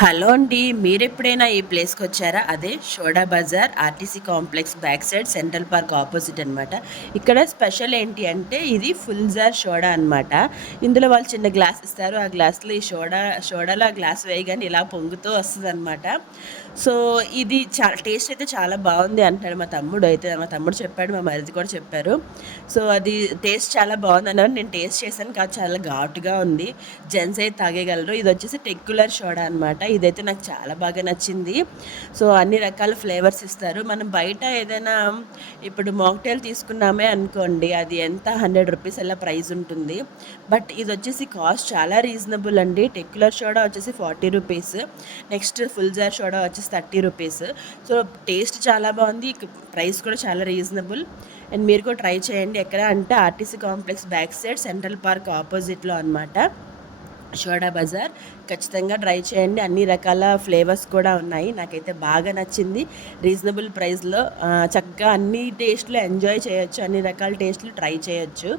Hello అండి. మీరెప్పుడైనా ఈ ప్లేస్‌కొచ్చారా? అదే షోడా బజార్ RTC complex back side Central Park opposite అనమాట. ఇక్కడ స్పెషల్ ఏంటి అంటే ఇది ఫుల్ జార్ షోడా అనమాట. ఇందులో వాళ్ళు చిన్న గ్లాస్ ఇస్తారు. ఆ గ్లాస్‌లో ఈ షోడాలో ఆ గ్లాస్ వేయగానే ఇలా పొంగుతూ వస్తదనమాట. సో, ఇది టేస్ట్ అయితే చాలా బావుంది అంటున్నాడు మా తమ్ముడు అయితే. మా తమ్ముడు చెప్పాడు. మా మరిది కూడా చెప్పారు. సో, అది టేస్ట్ చాలా బావుందన్నారు. నేను టేస్ట్ చేశాను. కాదు చాలా ఘాటుగా ఉంది. జెంట్స్ అయితే తాగేయగలరు. ఇదొచ్చేసి టెక్యులర్ సోడా అనమాట. ఇదైతే నాకు చాలా బాగా నచ్చింది. సో, అన్ని రకాల ఫ్లేవర్స్ ఇస్తారు. మనం బయట ఏదైనా ఇప్పుడు మాక్టైల్ తీసుకున్నామే అనుకోండి, అది ఎంత రూ. 100 అలా ప్రైస్ ఉంటుంది. బట్ ఇదొచ్చేసి కాస్ట్ చాలా రీజనబుల్ అండి. టెక్యులర్ సోడా వచ్చేసి రూ. 40. నెక్స్ట్ ఫుల్ జార్ సోడా వచ్చేసి రూ. 30. సో, టేస్ట్ చాలా బావుంది. ప్రైస్ కూడా చాలా రీజనబుల్. అండ్ మీరు కూడా ట్రై చేయండి. ఎక్కడ అంటే RTC complex back side Central park ఆపోజిట్‌లో అనమాట. సోడా బజార్. ఖచ్చితంగా ట్రై చేయండి. అన్ని రకాల ఫ్లేవర్స్ కూడా ఉన్నాయి. నాకైతే బాగా నచ్చింది. రీజనబుల్ ప్రైస్‌లో చక్కగా అన్ని టేస్ట్‌లు ఎంజాయ్ చేయొచ్చు. అన్ని రకాల టేస్ట్‌లు ట్రై చేయొచ్చు.